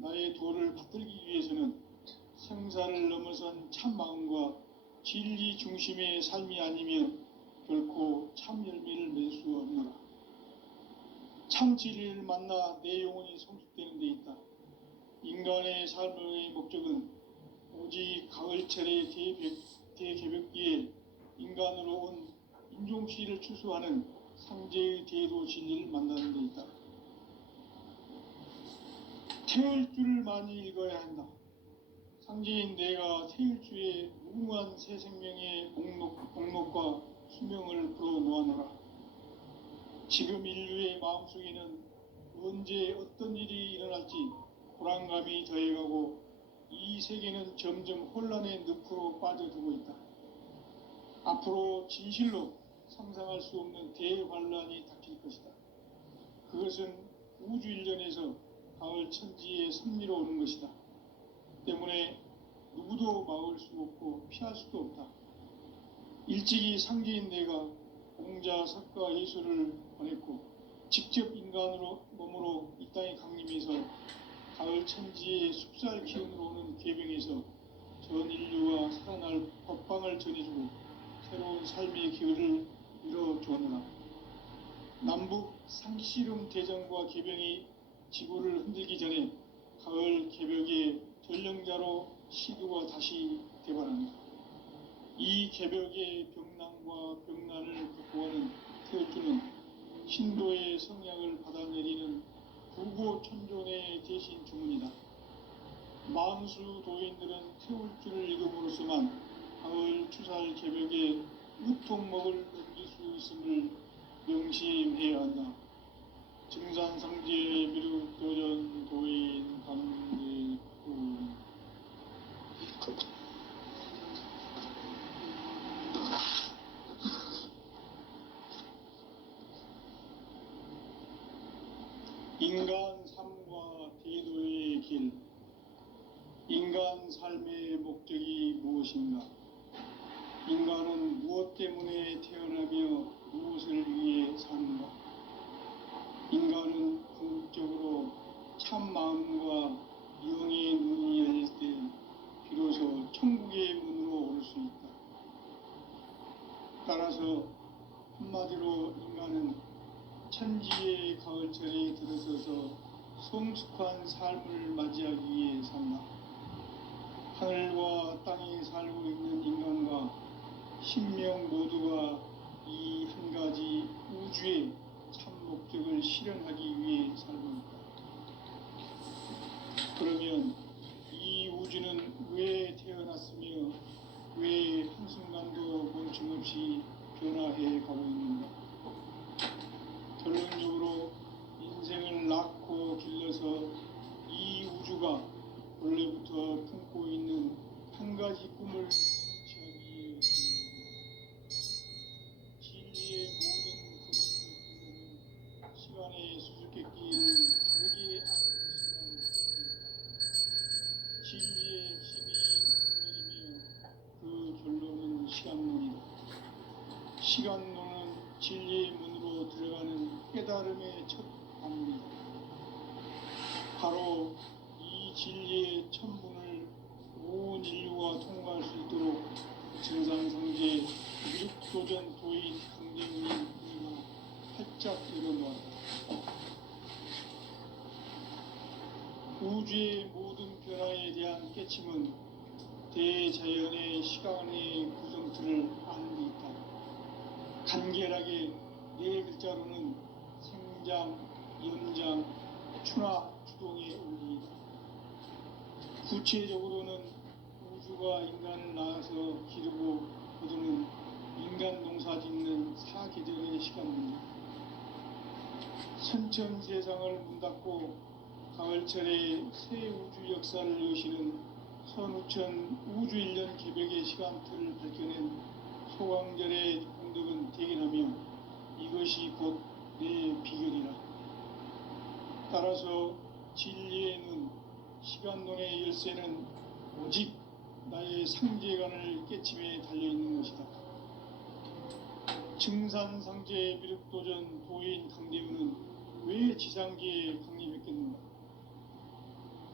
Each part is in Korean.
나의 도를 받들기 위해서는 생사를 넘어선 참마음과 진리 중심의 삶이 아니면 결코 참 열매를 맺을 수 없노라. 참 진리를 만나 내 영혼이 성숙되는 데 있다. 인간의 삶의 목적은 오직 가을철의 대개벽기에 인간으로 온 인종시를 추수하는 상제의 대도 진리를 만나는 데 있다. 태울 줄을 많이 읽어야 한다. 상제인 내가 태울 주의 무궁한 새 생명의 목록과 수명을 풀어놓아노라. 지금 인류의 마음속에는 언제 어떤 일이 일어날지 불안감이 더해가고 이 세계는 점점 혼란의 늪으로 빠져들고 있다. 앞으로 진실로 상상할 수 없는 대환란이 닥칠 것이다. 그것은 우주 일련에서 가을 천지의 섭리로 오는 것이다. 때문에 누구도 막을 수 없고 피할 수도 없다. 일찍이 상제인 내가 공자, 석가, 예수를 보냈고 직접 인간으로 몸으로 이 땅에 강림해서 가을 천지의 숲살 기운으로 오는 계병에서 전 인류와 살아날 법방을 전해주고 새로운 삶의 기회를 이뤄주었노라. 남북 상씨름 대전과 계병이 지구를 흔들기 전에 가을 개벽의 전령자로 시두가 다시 개발합니다. 이 개벽의 병난과 병난을 극복하는 태울주는 신도의 성향을 받아내리는 부고천존의 대신 주문이다. 만수 도인들은 태울주를 읽음으로써만 가을 추살 개벽의 으통목을 넘길 수 있음을 명심해야 한다. 증산상제 미륵도전 도인 강대구 인간 삶과 대도의 길. 인간 삶의 목적이 무엇인가? 인간은 무엇 때문에 태어나며 무엇을 위해 사는가? 인간은 궁극적으로 참 마음과 영의 문이 열릴 때 비로소 천국의 문으로 올 수 있다. 따라서 한마디로 인간은 천지의 가을철에 들어서서 성숙한 삶을 맞이하기 위해 산다. 하늘과 땅에 살고 있는 인간과 신명 모두가 이 한 가지 우주의 참 목적을 실현하기 위해 살고 있다. 그러면 이 우주는 왜 태어났으며 왜 한순간도 멈춤없이 변화해 가고 있는가? 결론적으로 인생을 낳고 길러서 이 우주가 원래부터 품고 있는 한 가지 꿈을 성취하기 위해 진리의 모든 그것을 시간의 수수께끼를 다르게 아는 진리의 힘이 근원이며 그 결론은 시간론이다. 시간론은 진리의 문으로 들어가는 깨달음의 첫 방문이다. 바로 이 진리의 첫 문을 온 인류가 통과할 수 있도록 증산상제 미륵도전 도인 강대문이 활짝 열어놓았다. 우주의 모든 변화에 대한 깨침은 대자연의 시간의 구성틀을 아는 데 있다. 간결하게 네 글자로는 생장, 연장, 추나 추동의 원리이다. 구체적으로는 우주가 인간을 낳아서 기르고 거두는 인간 농사 짓는 사계절의 시간입니다. 선천 세상을 문 닫고 가을철에 새 우주 역사를 여시는 선우천 우주일년 개벽의 시간틀을 밝혀낸 소강절의 공덕은 대견하며 이것이 곧 내 비결이라. 따라서 진리의 눈, 시간론의 열쇠는 오직 나의 상제관을 깨침에 달려있는 것이다. 증산상제 미륵도전 도인 강대우는 왜 지상계에 강림했겠는가?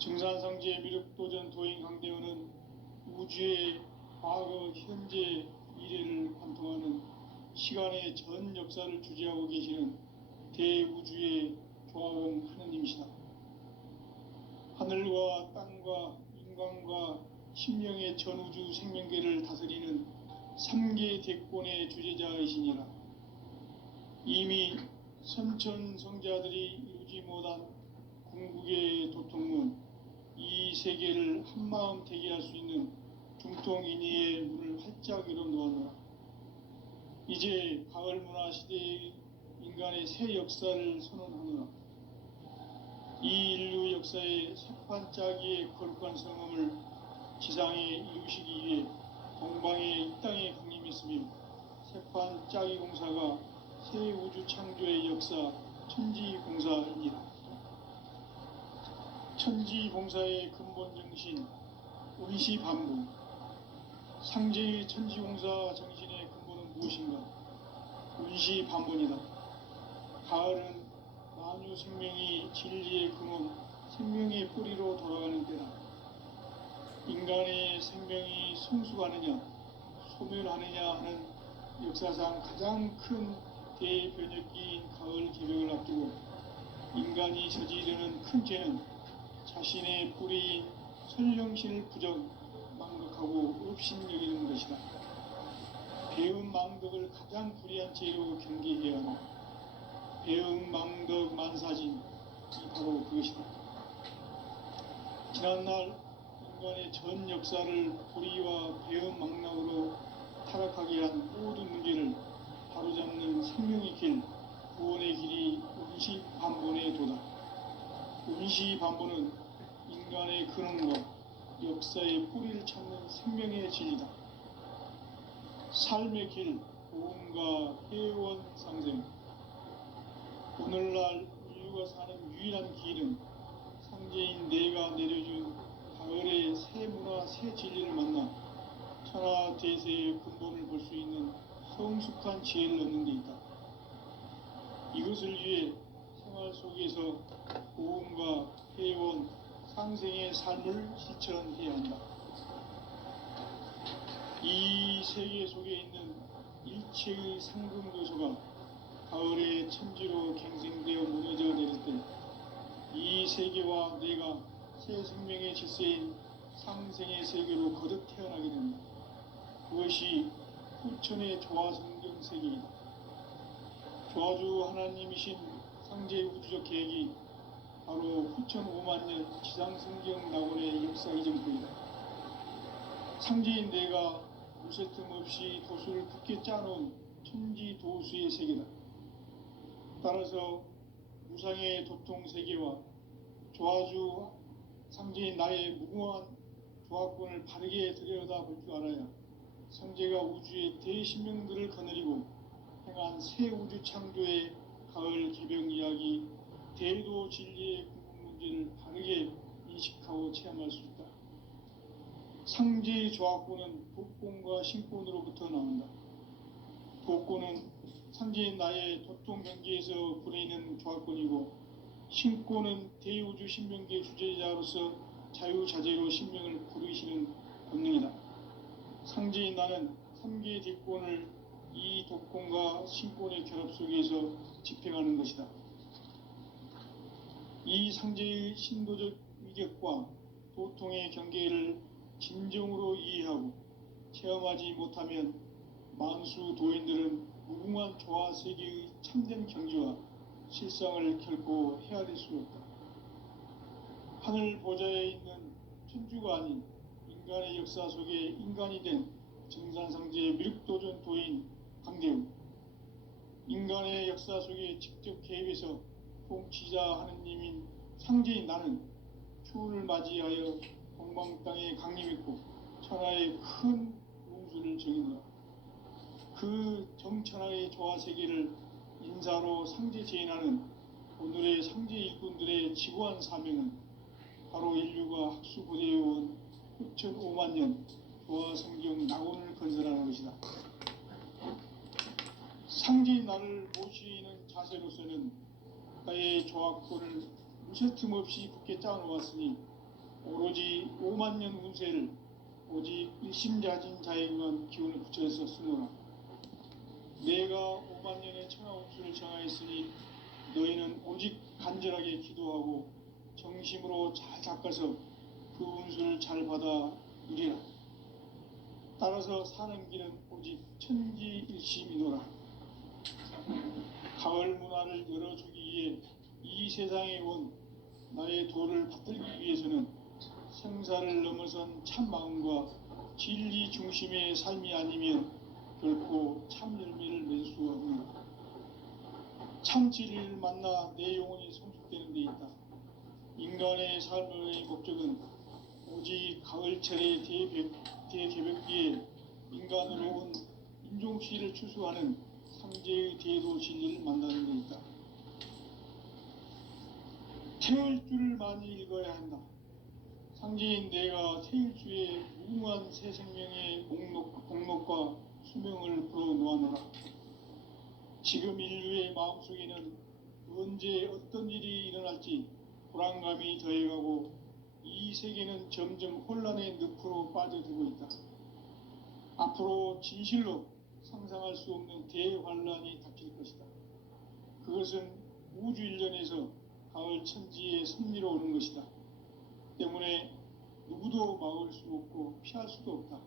증산성제 미륵도전 도인 강대원은 우주의 과거, 현재, 미래를 관통하는 시간의 전 역사를 주재하고 계시는 대우주의 조화공 하느님이시다. 하늘과 땅과 인간과 심령의 전우주 생명계를 다스리는 3계 대권의 주재자이시니라. 이미 선천성자들이 이루지 못한 궁극의 도통문, 이 세계를 한마음 되게 할 수 있는 중통인의의 문을 활짝 열어 놓았노라. 이제 가을 문화 시대의 인간의 새 역사를 선언하노라. 이 인류 역사의 새판짜기의 거룩한 성음을 지상에 이루시기 위해 동방에 이 땅에 강림했으며 새판짜기 공사가 새 우주 창조의 역사 천지공사이니라. 천지공사의 근본 정신 운시반복. 상제의 천지공사 정신의 근본은 무엇인가? 운시반복이다. 가을은 만유 생명이 진리의 근원, 생명의 뿌리로 돌아가는 때다. 인간의 생명이 성숙하느냐, 소멸하느냐 하는 역사상 가장 큰 대변혁기인 가을 개벽을 앞두고 인간이 저지르는 큰 죄는 자신의 뿌리인 선령신을 부정, 망덕하고 업신여기는 것이다. 배은 망덕을 가장 불의한 죄로 경계해야 하나. 배은 망덕 만사진이 바로 그것이다. 지난날 인간의 전 역사를 불의와 배은 망락으로 타락하게 한 모든 문제를 바로잡는 생명의 길, 구원의 길이 운시반본의 도다. 운시반본은 인간의 근원과 역사의 뿌리를 찾는 생명의 진리다. 삶의 길, 고음과 회원 상생. 오늘날 인류가 사는 유일한 길은 상제인 내가 내려준 가을의 새 문화, 새 진리를 만나 천하 대세의 근본을 볼 수 있는 성숙한 지혜를 얻는 데 있다. 이것을 위해 생활 속에서 고음과 회원, 상생의 삶을 실천해야 한다. 이 세계 속에 있는 일체의 상근교소가 가을의 천지로 갱생되어 무너져 내릴 때 이 세계와 내가 새 생명의 질서인 상생의 세계로 거듭 태어나게 됩니다. 그것이 후천의 조화성경 세계이다. 조화주 하나님이신 상제 우주적 계획이 바로 후천 5만년 지상성경 낙원의 역사 이전부이다. 상제인 내가 무쇠 틈 없이 도수를 굳게 짜놓은 천지 도수의 세계다. 따라서 무상의 도통 세계와 조화주 상제인 나의 무궁한 조화권을 바르게 들여다볼 줄 알아야 상제가 우주의 대신명들을 거느리고 행한 새 우주 창조의 가을 개벽 이야기, 대도 진리의 궁극 문제를 바르게 인식하고 체험할 수 있다. 상제의 조화권은 독권과 신권으로부터 나온다. 독권은 상제인 나의 도통 경계에서 부리는 조화권이고, 신권은 대우주 신명계 주제자로서 자유자재로 신명을 부르시는 본능이다. 상제인 나는 3계 뒷권을 이 독권과 신권의 결합 속에서 집행하는 것이다. 이 상제의 신도적 위격과 도통의 경계를 진정으로 이해하고 체험하지 못하면 만수 도인들은 무궁한 조화 세계의 참된 경지와 실상을 결코 헤아릴 수 없다. 하늘 보좌에 있는 천주가 아닌 인간의 역사 속에 인간이 된 증산성제 미륵도전 도인 강대우, 인간의 역사 속에 직접 개입해서 통치자 하느님인 상제인 나는 추운을 맞이하여 동방 땅에 강림했고 천하의 큰 웅수를 정의노라. 그 정천하의 조화 세계를 인사로 상제 제인하는 오늘의 상제 일꾼들의 지구한 사명은 바로 인류가 학수고대해온 후천 5만년 조화 성경 낙원을 건설하는 것이다. 상제인 나를 모시는 자세로서는 나의 조화권을 무쇠 틈 없이 굳게 짜놓았으니 오로지 5만 년 운세를 오직 일심자진 자에게만 기운을 붙여서 쓰노라. 내가 5만 년의 천하 운수를 정하였으니 너희는 오직 간절하게 기도하고 정심으로 잘 닦아서 그 운수를 잘 받아 누리라. 따라서 사는 길은 오직 천지일심이노라. 가을 문화를 열어주기 위해 이 세상에 온 나의 도를 받들기 위해서는 생사를 넘어선 참마음과 진리 중심의 삶이 아니면 결코 참 열매를 맺을 수 없노라. 참 진리를 만나 내 영혼이 성숙되는 데 있다. 인간의 삶의 목적은 오직 가을철의 대개벽기에 인간으로 온 인종씨를 추수하는 상제의 대도 진리를 만나는 데 있다. 태일주를 많이 읽어야 한다. 상제인 내가 태일주의 무궁한 새 생명의 목록과 수명을 풀어놓아노라. 지금 인류의 마음속에는 언제 어떤 일이 일어날지 불안감이 더해가고 이 세계는 점점 혼란의 늪으로 빠져들고 있다. 앞으로 진실로 상상할 수 없는 대환란이 닥칠 것이다. 그것은 우주 일련에서 가을 천지의 섭리로 오는 것이다. 때문에 누구도 막을 수 없고 피할 수도 없다.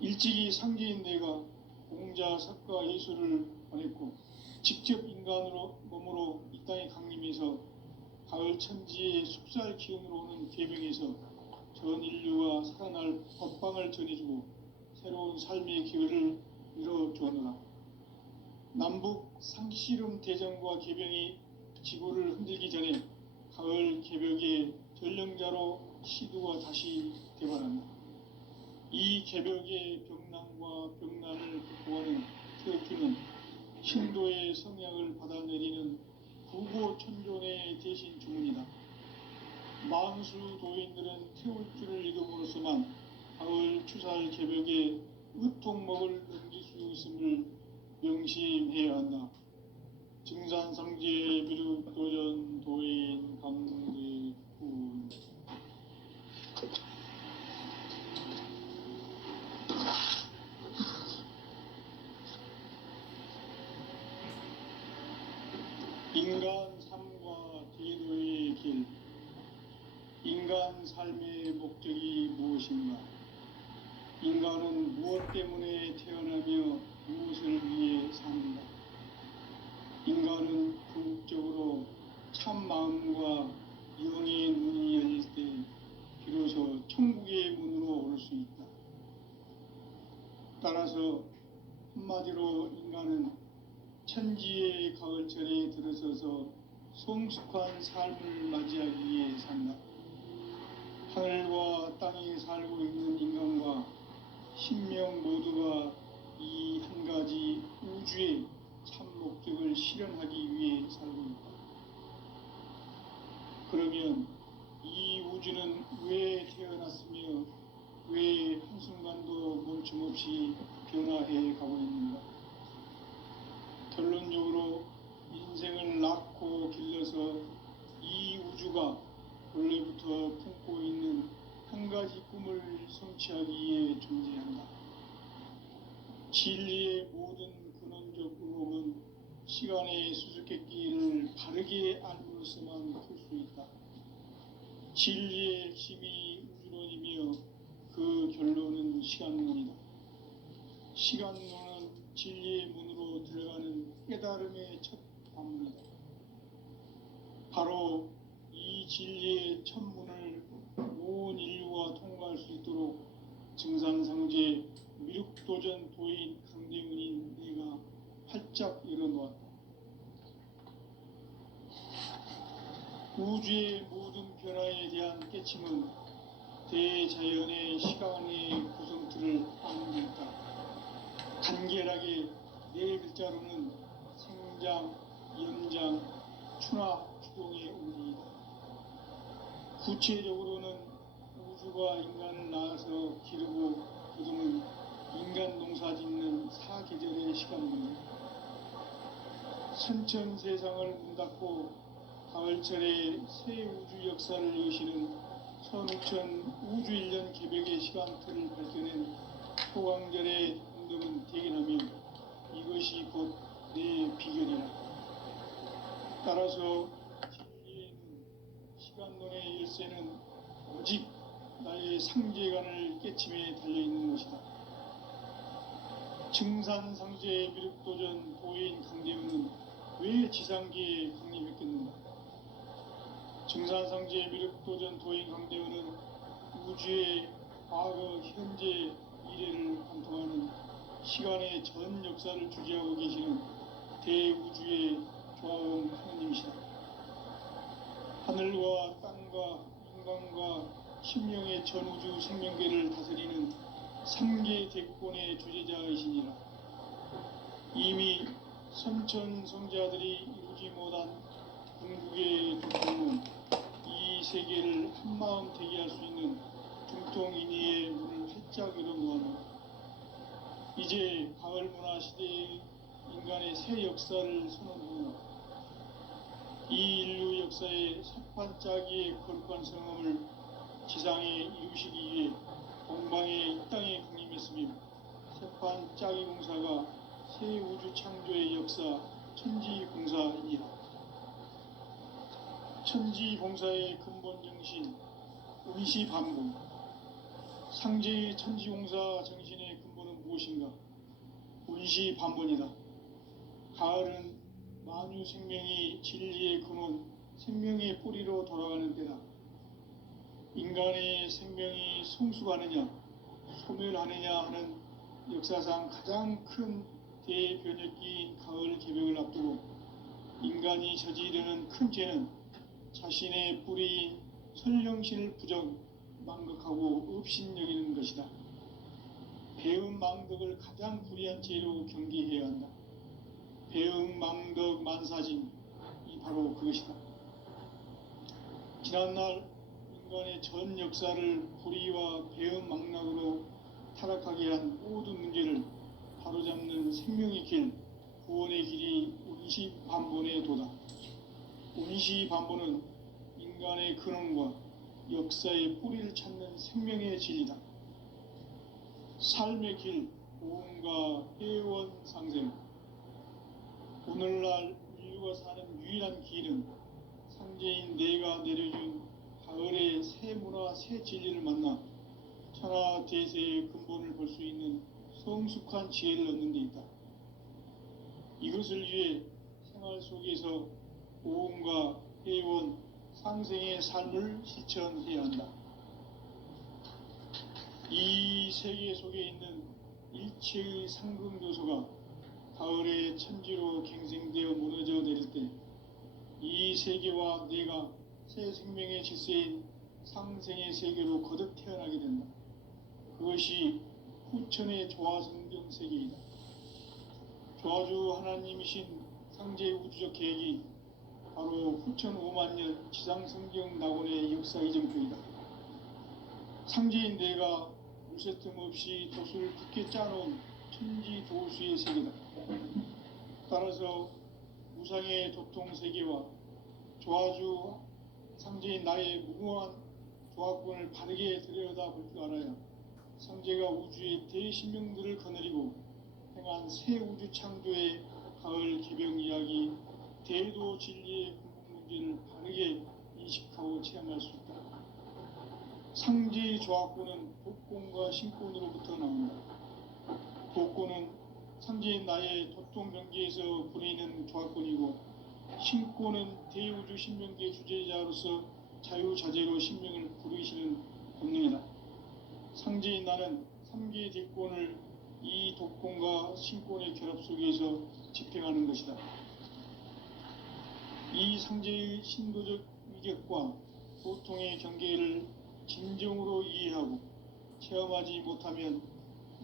일찍이 상제인 내가 공자, 석가, 예수를 보냈고 직접 인간으로 몸으로 이 땅에 강림해서 가을 천지의 숲살 기운으로 오는 계명에서 전 인류가 살아날 법방을 전해주고 새로운 삶의 기회를 이뤄주었노라. 남북 상씨름 대전과 계병이 지구를 흔들기 전에 가을 개벽의 전령자로 시두가 다시 개발한다. 이 개벽의 병난과 병난을 극복하는 태극주는 신도의 성향을 받아내리는 부고천존의 대신 주문이다. 만수 도인들은 태울주를 읽음으로써만 가을 추살 개벽의 의통목을 넘길 수 있음을 명심해야 한다. 증산상제 비륵도전 도인 강대군. 인간 삶과 제도의 길. 인간 삶의 목적이 무엇인가? 인간은 무엇 때문에 태어나며 무엇을 위해 삽니다. 인간은 궁극적으로 참 마음과 영의 문이 열릴 때 비로소 천국의 문으로 오를 수 있다. 따라서 한마디로 인간은 천지의 가을철에 들어서서 성숙한 삶을 맞이하기 위해 산다. 하늘과 땅에 살고 있는 인간과 신명 모두가 이 한 가지 우주의 참 목적을 실현하기 위해 살고 있다. 그러면 이 우주는 왜 태어났으며 왜 한순간도 멈춤없이 변화해 가고 있는가? 결론적으로 인생을 낳고 길러서 이 우주가 원래부터 품고 있는 한 가지 꿈을 성취하기 위해 존재한다. 진리의 모든 근원적 의혹은 시간의 수수께끼를 바르게 알므로서만 풀 수 있다. 진리의 핵심이 우주론이며 그 결론은 시간론이다. 시간론은 진리의 문으로 들어가는 깨달음의 첫 관문이다. 바로 이 진리의 첫 문을 온 인류가 통과할 수 있도록 증산상제 미륵도전 도인 강대문인 내가 활짝 열어놓았다. 우주의 모든 변화에 대한 깨침은 대자연의 시간의 구성틀을 아는 데 있다. 간결하게 네 글자로는 생장, 연장, 추나 추동의 원리이다. 구체적으로는 우주가 인간을 낳아서 기르고 거두는 인간 농사 짓는 사계절의 시간입니다. 선천 세상을 문 닫고 가을철에 새 우주 역사를 여시는 선우천 우주일년 개벽의 시간틀을 밝혀낸 소강절의 운동은 대견하며 이것이 곧 내 비결이라. 따라서 진리에는 시간론의 열쇠는 오직 나의 상제관을 깨침에 달려있는 것이다. 증산상제의 미륵도전 도인 강대우는 왜 지상계에 강림했겠는가? 증산상제의 미륵도전 도인 강대우는 우주의 과거, 현재, 미래를 관통하는 시간의 전 역사를 주재하고 계시는 대우주의 조화원 하느님이시다. 하늘과 땅과 인간과 심령의 전우주 생명계를 다스리는 삼계 대권의 주재자이시니라. 이미 선천성자들이 이루지 못한 궁극의 두통은 이 세계를 한마음 되게 할 수 있는 중통인의의 문을 활짝 열어놓았노라. 이제 가을 문화 시대의 인간의 새 역사를 선언하노라. 이 인류 역사의 삿반짜기의 거룩한 성함을 지상에 이루시기 위해 동방의 이 땅에 강림했으며 삿반짜기 공사가 새 우주 창조의 역사 천지봉사이니라. 천지봉사의 근본 정신 운시반복. 상제의 천지공사 정신의 근본은 무엇인가? 운시반본이다. 가을은 만유 생명이 진리의 근원, 생명의 뿌리로 돌아가는 때다. 인간의 생명이 성숙하느냐, 소멸하느냐 하는 역사상 가장 큰 대변혁기인 가을 개벽을 앞두고 인간이 저지르는 큰 죄는 자신의 뿌리인 선령신을 부정, 망극하고 업신여기는 것이다. 배음 망덕을 가장 불의한 죄로 경계해야 한다. 배음 망덕 만사징이 바로 그것이다. 지난날 인간의 전 역사를 불의와 배음 망락으로 타락하게 한 모든 문제를 바로잡는 생명의 길, 구원의 길이 운시반본의 도다. 운시반본은 인간의 근원과 역사의 뿌리를 찾는 생명의 진리다. 삶의 길, 고음과 회원상생. 오늘날 인류가 사는 유일한 길은 상제인 내가 내려준 가을의 새 문화, 새 진리를 만나 천하 대세의 근본을 볼 수 있는 성숙한 지혜를 얻는 데 있다. 이것을 위해 생활 속에서 고음과 회원, 상생의 삶을 실천해야 한다. 이 세계 속에 있는 일체의 상금 요소가 가을의 천지로 갱생되어 무너져 내릴 때 이 세계와 내가 새 생명의 질서인 상생의 세계로 거듭 태어나게 된다. 그것이 후천의 조화성경 세계이다. 조화주 하나님이신 상제 우주적 계획이 바로 후천 5만년 지상성경 낙원의 역사 이정표이다. 상제인 내가 물새틈 없이 도수를 굳게 짜놓은 천지 도수의 세계다. 따라서 무상의 도통세계와 조화주 상제인 나의 무궁한 조화권을 바르게 들여다볼 줄 알아야 상제가 우주의 대신명들을 거느리고 행한 새 우주 창조의 가을 개벽 이야기, 대도 진리의 근본 문제를 바르게 인식하고 체험할 수 있다. 상제의 조화권은 독권과 신권으로부터 나온다. 독권은 상제인 나의 도통 경계에서 부리는 조화권이고, 신권은 대우주 신명계 주제자로서 자유자재로 신명을 부르시는 본능이다. 상제인 나는 3개의 대권을 이 독권과 신권의 결합 속에서 집행하는 것이다. 이 상제의 신도적 위격과 도통의 경계를 진정으로 이해하고 체험하지 못하면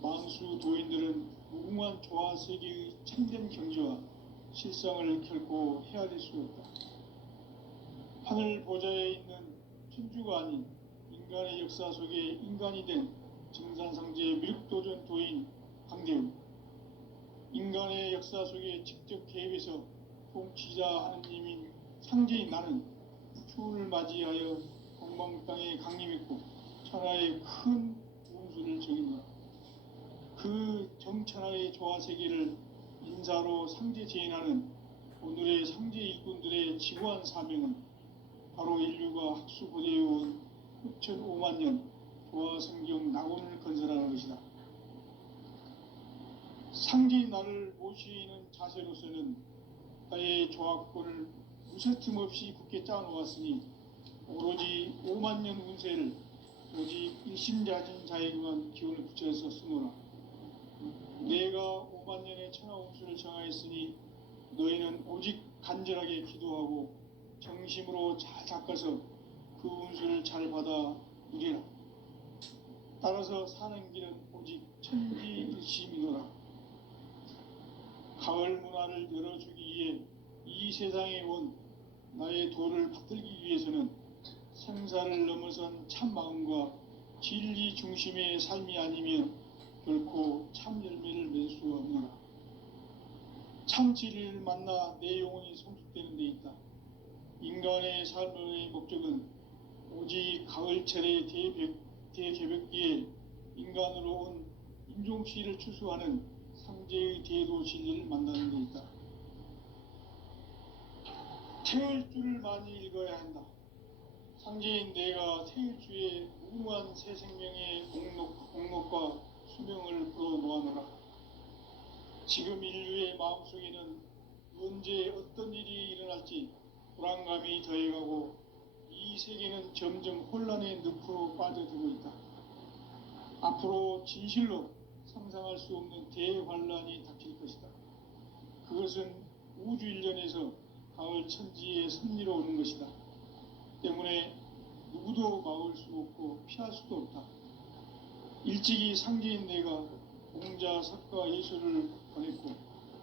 만수 도인들은 무궁한 조화 세계의 참된 경지와 실상을 결코 헤아릴 수 없다. 하늘 보좌에 있는 천주가 아닌 인간의 역사 속에 인간이 된 증산상제의 미륵도전 도인 강대우, 인간의 역사 속에 직접 개입해서 통치자 하느님인 상제인 나는 추운을 맞이하여 동방 천마음 땅에 강림했고 천하의 큰 운수를 정인노라. 그 정천하의 조화세계를 인사로 상제 재현하는 오늘의 상제 일꾼들의 지구한 사명은 바로 인류가 학수고대해온 6,5만 년 조화성경 낙원을 건설하는 것이다. 상제의 나를 모시는 자세로서는 나의 조합권을 무쇠틈 없이 굳게 짜놓았으니 오로지 5만 년 운세를 오직 일심자진 자에게만 기운을 붙여서 쓰노라. 내가 5만 년의 천하 운수를 정하였으니 너희는 오직 간절하게 기도하고 정심으로 잘 닦아서 그 운수를 잘 받아 누리라. 따라서 사는 길은 오직 천지일심이노라. 가을 문화를 열어주기 위해 이 세상에 온 나의 도를 받들기 위해서는 생사를 넘어선 참 마음과 진리 중심의 삶이 아니면 결코 참 열매를 맺을 수 없노라. 참 진리를 만나 내 영혼이 성숙되는 데 있다. 인간의 삶의 목적은 오직 가을철의 대개벽기에 인간으로 온 인종시를 추수하는 상제의 대도 진리를 만나는 데 있다. 태일주를 많이 읽어야 한다. 상제인 내가 태일주의 무모한 새 생명의 공록과 수명을 불어놓아노라. 지금 인류의 마음속에는 언제 어떤 일이 일어날지 불안감이 더해가고 이 세계는 점점 혼란의 늪으로 빠져들고 있다. 앞으로 진실로 상상할 수 없는 대환란이 닥칠 것이다. 그것은 우주 일련에서 가을 천지의 섭리로 오는 것이다. 때문에 누구도 막을 수 없고 피할 수도 없다. 일찍이 상제인 내가 공자, 석가, 예수를 보냈고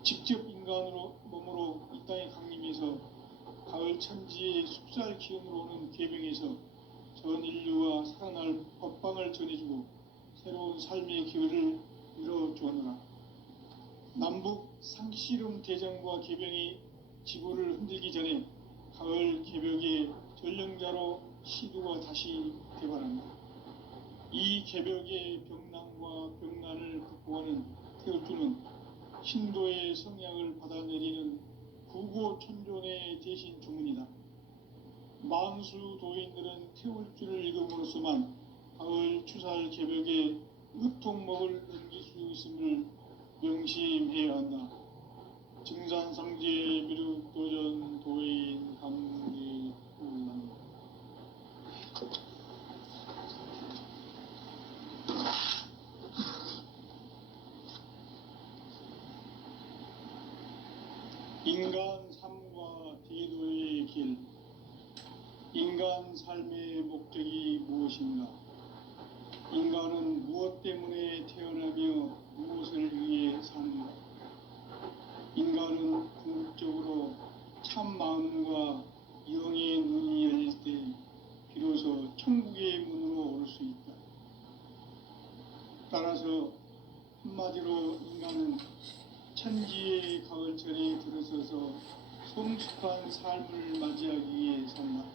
직접 인간으로 몸으로 이 땅에 강림해서 가을 천지의 숙살 기운으로 오는 계병에서 전 인류와 살아날 법방을 전해주고 새로운 삶의 기회를 이뤄주었노라. 남북 상씨름 대전과 계병이 지구를 흔들기 전에 가을 개벽의 전령자로 시두가 다시 개발한다. 이 개벽의 병난과 병난을 극복하는 태울주는 신도의 성향을 받아내리는 구고천존의 대신 주문이다. 만수 도인들은 태울주를 읽음으로써만 가을 추살 개벽의 으통목을 넘길 수 있음을 명심해야 한다. 증산상제 미륵도전 도인 감리 울람. 인간 삶과 대도의 길. 인간 삶의 목적이 무엇인가? 인간은 무엇 때문에 태어나며 무엇을 위해 사는가? 인간은 궁극적으로 참 마음과 영의 눈이 열릴 때 비로소 천국의 문으로 올 수 있다. 따라서 한마디로 인간은 천지의 가을철에 들어서서 성숙한 삶을 맞이하기 위해 산다.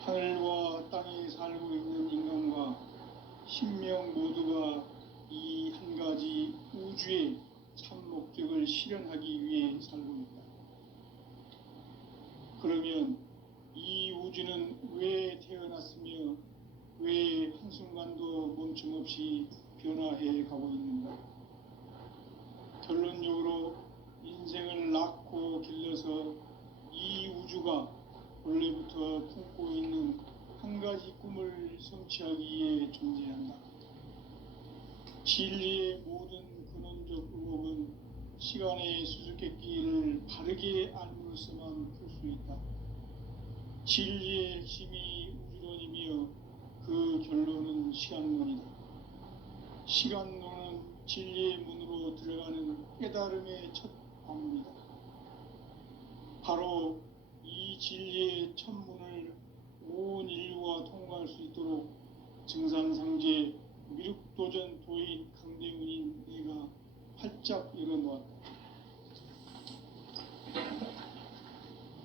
하늘과 땅에 살고 있는 인간과 신명 모두가 이 한 가지 우주의 참 목적을 실현하기 위해 살고 있다. 그러면 이 우주는 왜 태어났으며 왜 한순간도 멈춤없이 변화해 가고 있는가? 결론적으로 인생을 낳고 길러서 이 우주가 원래부터 품고 있는 한 가지 꿈을 성취하기 위해 존재한다. 진리의 모든 근원적 의혹은 시간의 수수께끼를 바르게 알므로써만 풀 수 있다. 진리의 핵심이 우주론이며 그 결론은 시간론이다. 시간론은 진리의 문으로 들어가는 깨달음의 첫 방문이다. 바로 이 진리의 첫 문을 온 인류가 통과할 수 있도록 증산상제 미륵도전 도인 강대훈인 내가 활짝 열어놓았다.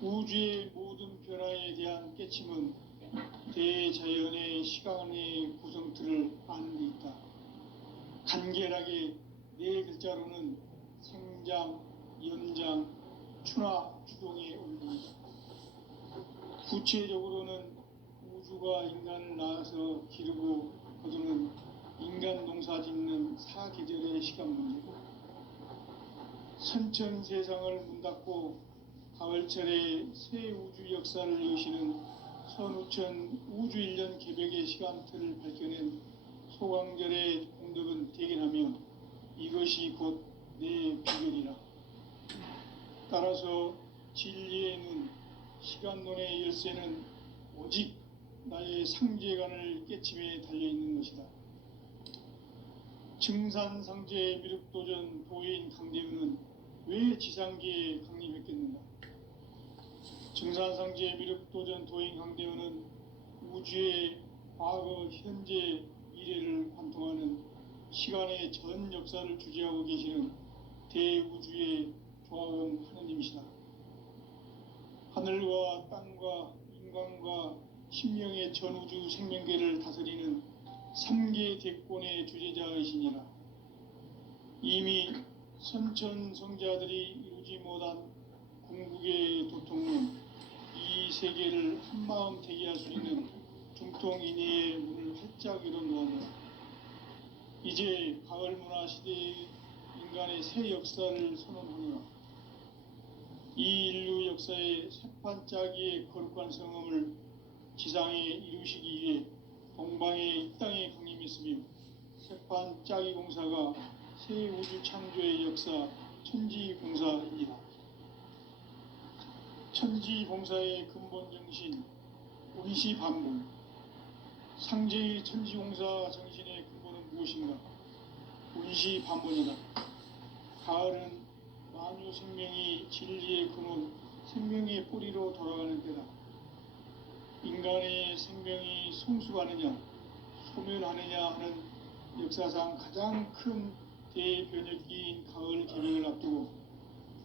우주의 모든 변화에 대한 깨침은 대자연의 시간의 구성틀을 아는 데 있다. 간결하게 네 글자로는 생장, 연장, 추나 추동의 원리이다. 구체적으로는 우주가 인간을 낳아서 기르고 거두는 인간 농사 짓는 사계절의 시간 문제고, 선천 세상을 문 닫고 가을철에 새 우주 역사를 여시는 선우천 우주일년 개벽의 시간틀을 밝혀낸 소강절의 공덕은 대견하며 이것이 곧 내 비결이라. 따라서 진리의 눈, 시간론의 열쇠는 오직 나의 상제관을 깨침에 달려있는 것이다. 증산상제 미륵도전 도인 강대우는 왜 지상계에 강림했겠는가? 증산상제 미륵도전 도인 강대우는 우주의 과거, 현재, 미래를 관통하는 시간의 전 역사를 주재하고 계시는 대우주의 조화원 하느님이시다. 하늘과 땅과 인간과 신명의 전우주 생명계를 다스리는 3계 대권의 주재자이시니라. 이미 선천성자들이 이루지 못한 궁극의 도통은 이 세계를 한마음 대기할 수 있는 중통인의의 문을 활짝 열어놓았다. 이제 가을 문화 시대의 인간의 새 역사를 선언하노라. 이 인류 역사의 새판짜기의 거룩한 성음을 지상에 이루시기 위해 동방의 이 땅에 강림했으며, 새판짜기 공사가 새 우주 창조의 역사 천지공사입니다. 천지공사의 근본 정신 운시반복. 상제의 천지공사 정신의 근본은 무엇인가? 운시반복이다. 가을은 만유 생명이 진리의 근원, 생명의 뿌리로 돌아가는 때다. 인간의 생명이 성숙하느냐, 소멸하느냐 하는 역사상 가장 큰 대변혁기인 가을 개벽을 앞두고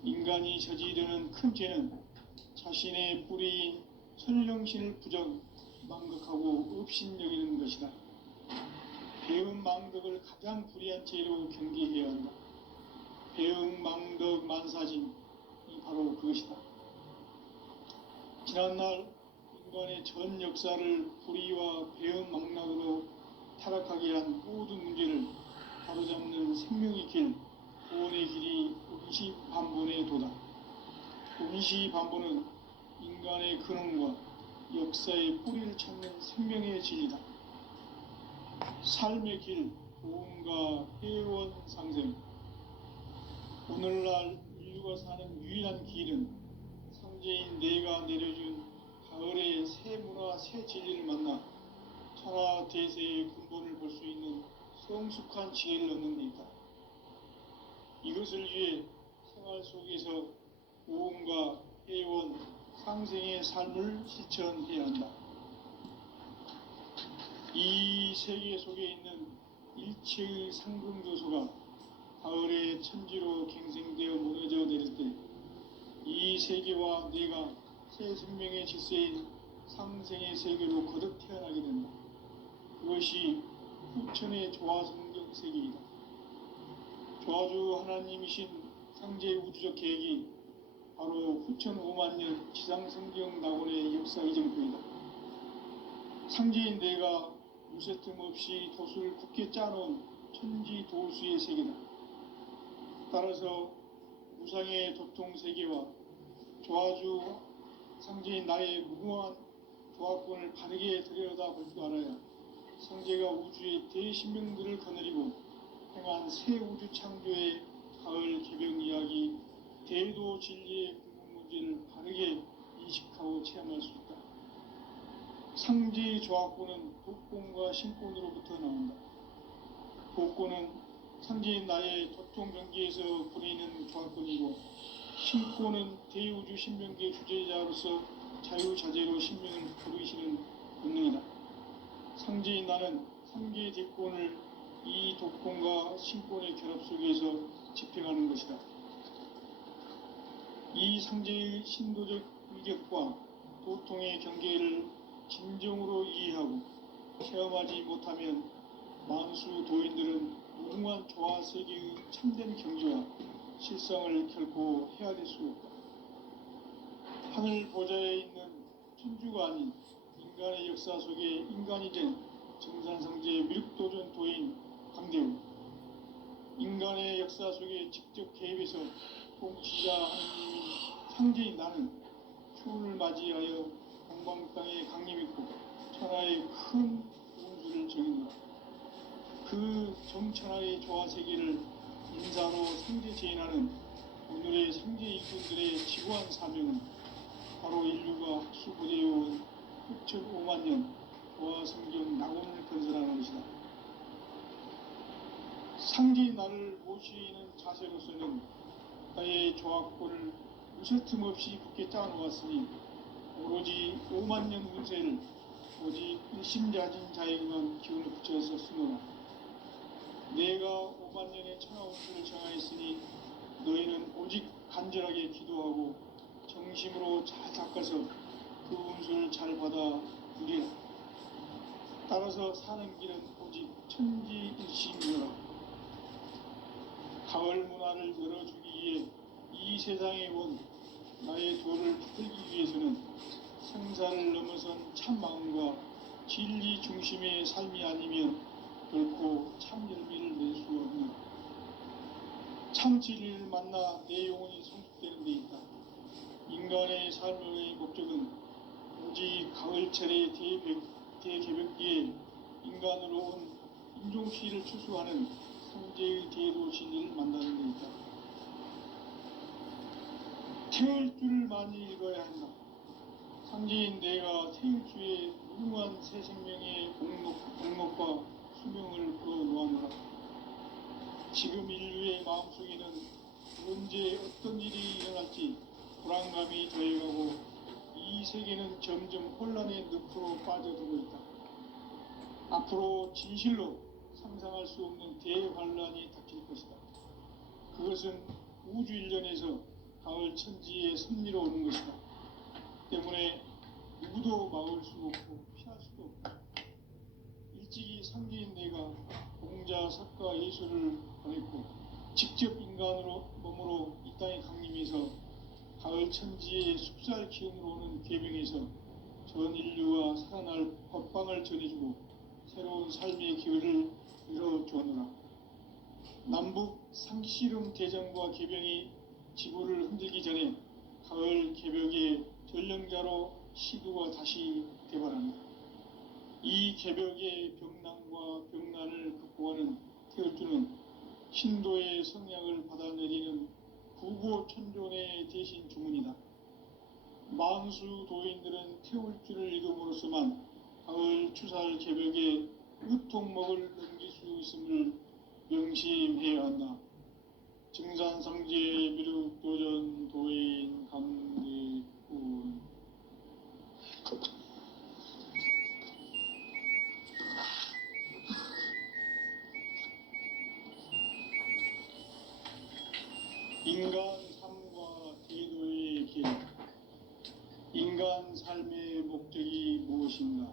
인간이 저지르는 큰 죄는 자신의 뿌리인 선령신을 부정, 망극하고 업신여기는 것이다. 배음 망덕을 가장 불의한 죄로 경계해야 한다. 배음 망덕 만사진이 바로 그것이다. 지난날 인간의 전 역사를 불의와 배음 망락으로 타락하게 한 모든 문제를 바로잡는 생명의 길, 구원의 길이 운시반본의 도다. 운시반본은 인간의 근원과 역사의 뿌리를 찾는 생명의 진리다. 삶의 길, 도움과 회원 상생. 오늘날 인류가 사는 유일한 길은 상제인 내가 내려준 가을의 새 문화, 새 진리를 만나 천하 대세의 근본을 볼 수 있는 성숙한 지혜를 얻는 데 있다. 이것을 위해 생활 속에서 도움과 회원, 상생의 삶을 실천해야 한다. 이 세계 속에 있는 일체의 상금교소가 가을의 천지로 갱생되어 무너져 내릴 때 이 세계와 내가 새 생명의 질서인 상생의 세계로 거듭 태어나게 된다. 그것이 후천의 조화성경 세계이다. 조화주 하나님이신 상제의 우주적 계획이 바로 후천 5만년 지상성경 낙원의 역사 이정표이다. 상제인 내가 유세틈 없이 도수를 굳게 짜놓은 천지 도수의 세계다. 따라서 무상의 도통 세계와 조화주 상제인 나의 무궁한 조화권을 바르게 들여다볼 줄 알아야 상제가 우주의 대신명들을 거느리고 행한 새 우주 창조의 가을 개벽 이야기, 대도 진리의 궁극 문제를 바르게 인식하고 체험할 수 있다. 상제의 조화권은 독권과 신권으로부터 나온다. 독권은 상제인 나의 도통 경계에서 부리는 조화권이고, 신권은 대우주 신명계 주제자로서 자유자재로 신명을 부르시는 본능이다. 상제인 나는 3계 대권을 이 독권과 신권의 결합 속에서 집행하는 것이다. 이 상제의 신도적 위격과 도통의 경계를 진정으로 이해하고 체험하지 못하면 만수 도인들은 무궁한 조화 세계의 참된 경지와 실상을 결코 헤아릴 수 없다. 하늘 보좌에 있는 천주가 아닌 인간의 역사 속에 인간이 된 정산성제 미륵도전 도인 강대우, 인간의 역사 속에 직접 개입해서 통치자 하느님인 상제인 나는 추운을 맞이하여 동방 땅에 강림했고 천하의 큰 운수를 정했노라. 그 정천하의 조화세계를 인사로 상제 제인하는 오늘의 상제 일꾼들의 지구한 사명은 바로 인류가 학수부대해온 6,5만 년 조화성경 낙원을 건설하는 것이다. 상제인 나를 모시는 자세로서는 나의 조화권을 무쇠틈 없이 굳게 짜놓았으니 오로지 5만 년 운세를 오직 일심자진 자에게만 기운을 붙여서 쓰노라. 내가 5만 년의 천하 운수를 정하였으니 너희는 오직 간절하게 기도하고 정심으로 잘 닦아서 그 운수를 잘 받아 누리라. 따라서 사는 길은 오직 천지일심이라. 가을 문화를 열어주기 위해 이 세상에 온 나의 도를 풀기 위해서는 생사를 넘어선 참 마음과 진리 중심의 삶이 아니면 결코 참 열매를 낼 수 없는 참 진리를 만나 내 영혼이 성숙되는 데 있다. 인간의 삶의 목적은 오직 가을철의 대개벽기에 인간으로 온 인종시를 추수하는 성제의 대도 진리를 만나는 데 있다. 태울 줄을 많이 읽어야 한다. 상제인 내가 태울 주의 무궁한 새 생명의 공목과 수명을 그어놓았노라. 지금 인류의 마음속에는 언제 어떤 일이 일어날지 불안감이 더해가고 이 세계는 점점 혼란의 늪으로 빠져들고 있다. 앞으로 진실로 상상할 수 없는 대환란이 닥칠 것이다. 그것은 우주 일련에서 가을 천지의 섭리로 오는 것이다. 때문에 누구도 막을 수 없고 피할 수도 없다. 일찍이 상제인 내가 공자, 석가, 예수를 보냈고 직접 인간으로 몸으로 이 땅에 강림해서 가을 천지의 숲살 기운으로 오는 계명에서 전 인류가 살아날 법방을 전해주고 새로운 삶의 기회를 열어주었노라. 남북 상씨름 대전과 개병이 지구를 흔들기 전에 가을 개벽의 전령자로 시두가 다시 대발한다. 이 개벽의 병난과 병난을 극복하는 태울주는 신도의 성약을 받아내리는 구고천존의 대신 주문이다. 만수 도인들은 태울주를 읽음으로써만 가을 추살 개벽의 으통목을 넘길 수 있음을 명심해야 한다. 증산성제 미륵도전 도인 강대훈. 인간 삶과 제도의 길. 인간 삶의 목적이 무엇인가?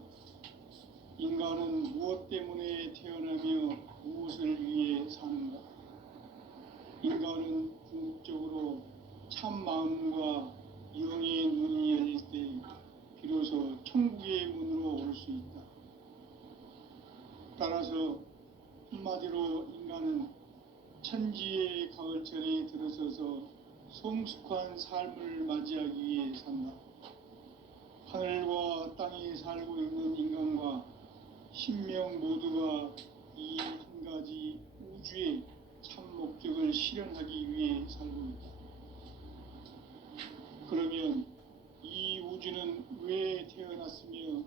인간은 무엇 때문에 태어나며 무엇을 위해 사는가? 인간은 궁극적으로 참 마음과 영의 눈이 열릴 때 비로소 천국의 문으로 올 수 있다. 따라서 한마디로 인간은 천지의 가을철에 들어서서 성숙한 삶을 맞이하기 위해 산다. 하늘과 땅에 살고 있는 인간과 신명 모두가 이 한 가지 우주의 참 목적을 실현하기 위해 살고 있다. 그러면 이 우주는 왜 태어났으며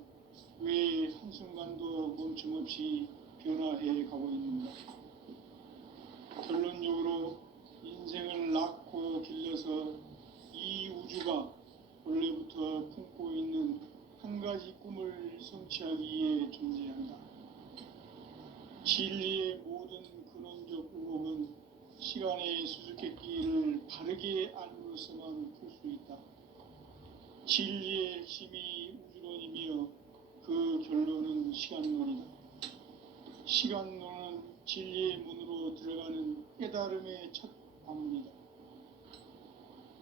왜 한순간도 멈춤없이 변화해 가고 있는가? 결론적으로 인생을 낳고 길러서 이 우주가 원래부터 품고 있는 한 가지 꿈을 성취하기 위해 존재한다. 진리의 모든 근원적 의혹은 시간의 수수께끼를 바르게 알므로서만 풀 수 있다. 진리의 핵심이 우주론이며 그 결론은 시간론이다. 시간론은 진리의 문으로 들어가는 깨달음의 첫 관문이다.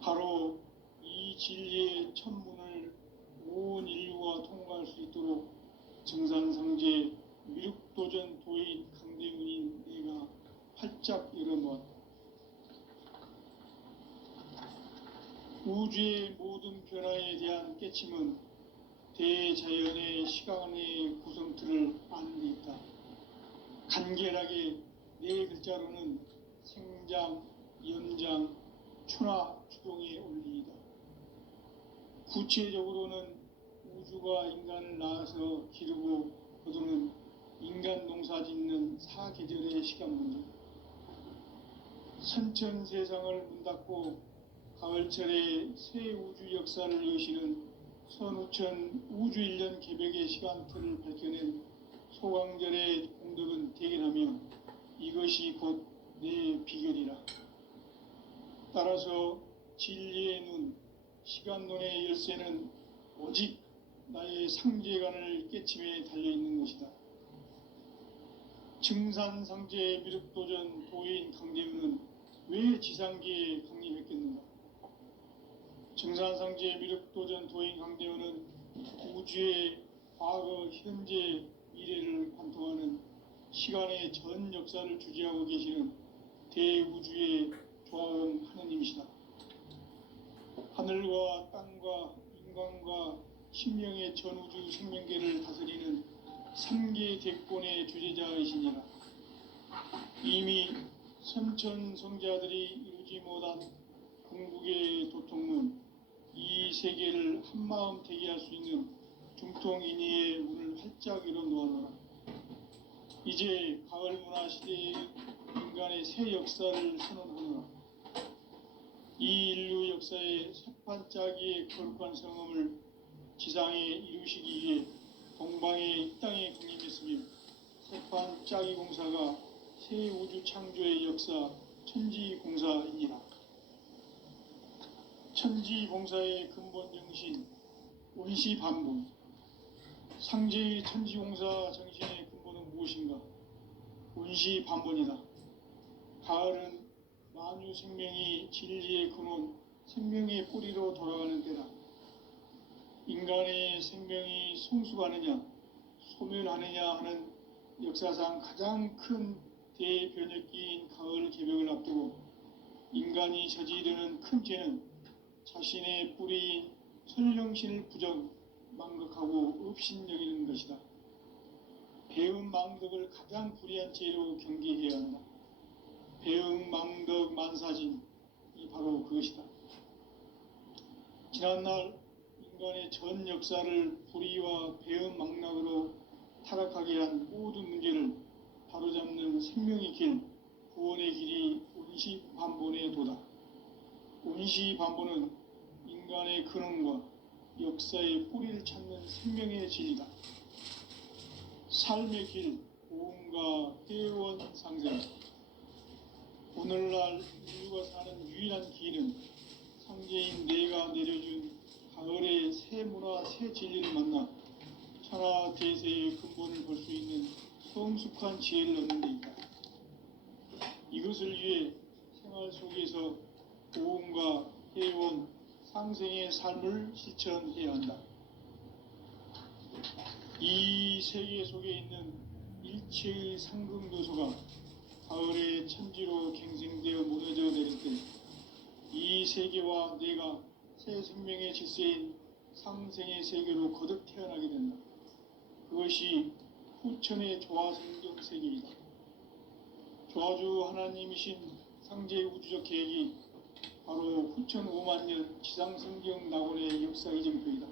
바로 이 진리의 첫 문을 온 인류가 통과할 수 있도록 정산상제 미륵도전 도인 강대문인 내가 활짝 열어놓았다. 우주의 모든 변화에 대한 깨침은 대자연의 시간의 구성틀을 아는 데 있다. 간결하게 네 글자로는 생장, 연장, 추나 추동의 원리이다. 구체적으로는 우주가 인간을 낳아서 기르고 거두는 인간 농사 짓는 사계절의 시간 문제, 선천 세상을 문 닫고 가을철에 새 우주 역사를 여시는 선우천 우주 1년 개벽의 시간틀을 밝혀낸 소강절의 공덕은 대견하며 이것이 곧 내 비결이라. 따라서 진리의 눈, 시간론의 열쇠는 오직 나의 상제관을 깨침에 달려있는 것이다. 증산상제 미륵도전 도인 강대우는 왜 지상계에 강림했겠는가? 증산상제 미륵도전 도인 강대우는 우주의 과거, 현재, 미래를 관통하는 시간의 전 역사를 주재하고 계시는 대우주의 조화원 하느님이시다. 하늘과 땅과 인간과 신명의 전우주 생명계를 다스리는 3계 대권의 주재자이시니라. 이미 선천성자들이 이루지 못한 궁극의 도통문, 이 세계를 한마음 되게 할 수 있는 중통인의의 문을 활짝 열어놓아노라. 이제 가을 문화 시대의 인간의 새 역사를 선언하노라. 이 인류 역사의 새판짜기의 거룩한 성음을 지상에 이루시기 위해 동방에 이 땅에 강림했으며 새판짜기 공사가 새 우주 창조의 역사 천지공사이니라. 천지공사의 근본 정신 원시반복, 상제의 천지공사 정신의 근본은 무엇인가? 원시반복이다. 가을은 만유 생명이 진리의 근원, 생명의 뿌리로 돌아가는 때다. 인간의 생명이 성숙하느냐, 소멸하느냐 하는 역사상 가장 큰 대변혁기인 가을 개벽을 앞두고 인간이 저지르는 큰 죄는 자신의 뿌리인 설령신을 부정, 망극하고 업신여기는 것이다. 배음 망덕을 가장 불의한 죄로 경계해야 한다. 배음 망덕 만사진이 바로 그것이다. 지난날 인간의 전 역사를 불의와 배음 망락으로 타락하게 한 모든 문제를 바로잡는 생명의 길, 구원의 길이 원시반본의 도다. 원시반본은 인간의 근원과 역사의 뿌리를 찾는 생명의 진리다. 삶의 길, 고음과 회원 상생. 오늘날 인류가 사는 유일한 길은 상제인 내가 내려준 가을의 새 문화, 새 진리를 만나 천하 대세의 근본을 볼 수 있는 성숙한 지혜를 얻는 데 있다. 이것을 위해 생활 속에서 고음과 회원, 상생의 삶을 실천해야 한다. 이 세계 속에 있는 일체의 상극요소가 가을의 천지로 갱생되어 무너져 내릴 때 이 세계와 내가 새 생명의 질서인 상생의 세계로 거듭 태어나게 된다. 그것이 후천의 조화성경 세계이다. 조화주 하나님이신 상제의 우주적 계획이 바로 후천 5만년 지상성경 낙원의 역사 이정표이다.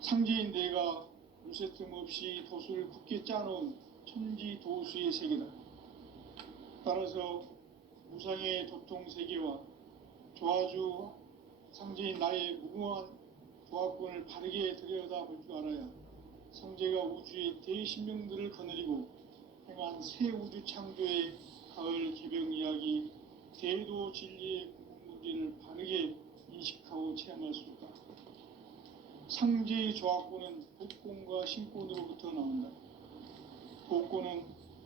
상제인 내가 물새틈 없이 도수를 굳게 짜놓은 천지도수의 세계다. 따라서 무상의 도통세계와 조화주 상제인 나의 무궁한 조화권을 바르게 들여다볼 줄 알아야 상제가 우주의 대신명들을 거느리고 행한 새 우주 창조의 가을 개벽 이야기, 대도 진리의 궁극 문제를 바르게 인식하고 체험할 수 있다. 상제의 조합권은 복권과 신권으로부터 나온다. 복권은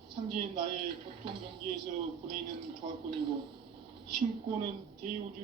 상제의 나의 보통 경기에서 보내는 조합권이고 신권은 대우주